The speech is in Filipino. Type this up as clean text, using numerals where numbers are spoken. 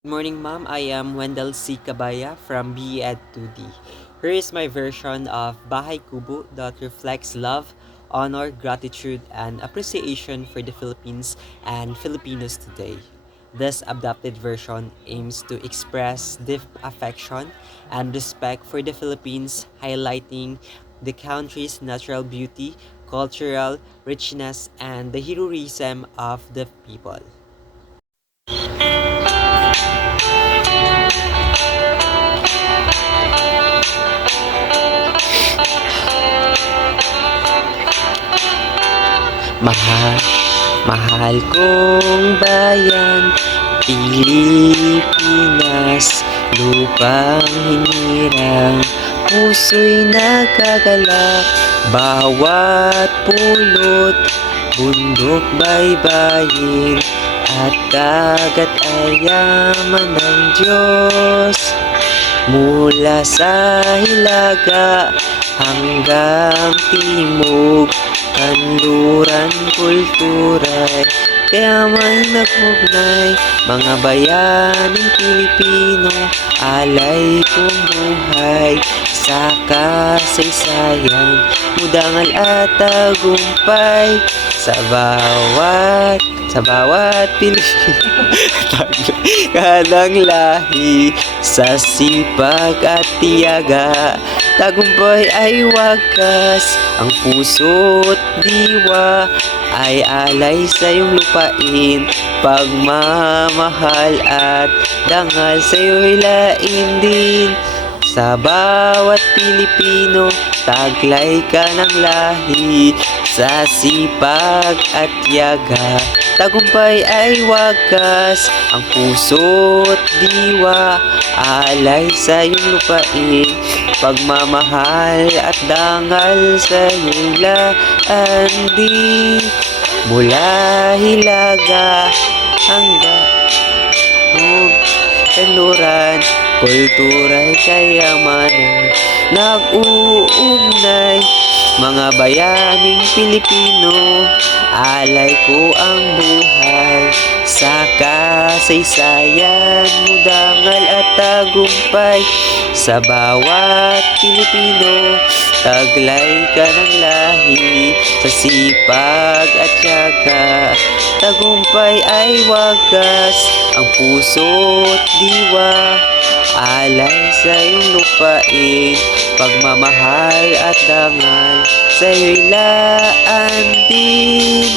Good morning, ma'am. I am Wendell C. Cabaya from BEd 2D. Here is my version of Bahay Kubo that reflects love, honor, gratitude, and appreciation for the Philippines and Filipinos today. This adapted version aims to express deep affection and respect for the Philippines, highlighting the country's natural beauty, cultural richness, and the heroism of the people. Mahal, mahal kong bayan, Pilipinas, lupang hinirang, puso'y nagagalak, bawat pulot, bundok baybayin, at dagat ay yaman ng Diyos. Mula sa hilaga hanggang timog, kanluran, kulturay, kaya man nagmugnay, mga bayaning Pilipino, alay kong buhay, sa kasaysayan, mudangal at tagumpay, sa bawat Pilipino, kalang lahi, sa sipag at tiyaga, tagumpay ay wagas, ang puso't diwa ay alay sa iyong lupain, pagmamahal at dangal sa iyo'y lain din. Sa bawat Pilipino, taglay ka ng lahi, sa sipag at tiyaga, tagumpay ay wagas, ang puso't diwa, alay sa iyong lupain, pagmamahal at dangal sa iyong laandin. Mula hilaga hanggang kanluran, kultura'y kayamanan, nag-uugnay, mga bayaning Pilipino, alay ko ang buhay, sa kasaysayan, mudangal at tagumpay, sa bawat Pilipino, taglay ka ng lahi, sa sipag at tiyaga, tagumpay ay wagas, ang puso't diwa, alay sa iyong lupain, pagmamahal at dangal sa iyo'y laan din.